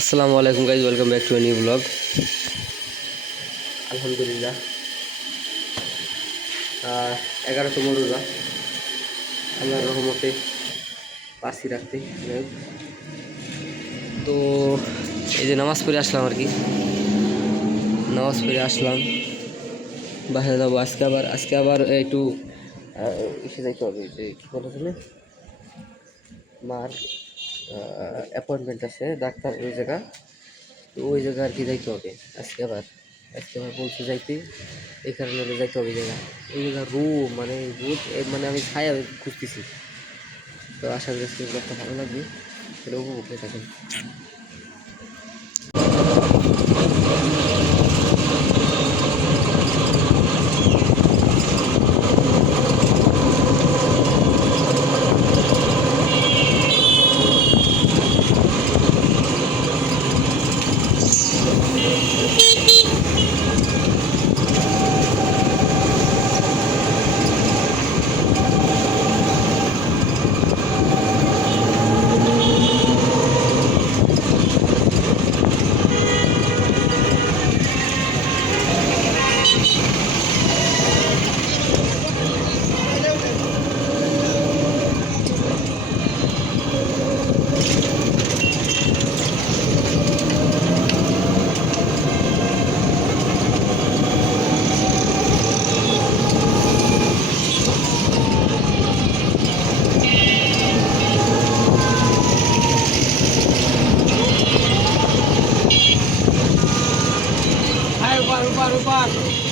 আসসালামু আলাইকুম guys, welcome back to a new blog. আলহামদুলিল্লাহ 11তম রোজা আল্লাহর রহমতে পাশি রাখতে তো এই যে নামাজ পড়ে আসলাম আর কি। নামাজ পড়ে আসলাম, বাসায় যাবো। আজকে আবার একটু এসে যাইতে হবে, যে কী বলে মার অ্যাপয়েন্টমেন্ট আছে ডাক্তার ওই জায়গা, তো ওই জায়গা আর কি যাইতে হবে। আজকে আবার বলতে যাইতে, এই কারণে যাইতে হবে জায়গা। ওই জায়গা রুম মানে রোদ, মানে আমি ছায়া খুঁজতেছি। তো আশা করছি একটা ভালো লাগবে, সেটা উপভোগ করে থাকেন। Vai, vai, vai, vai.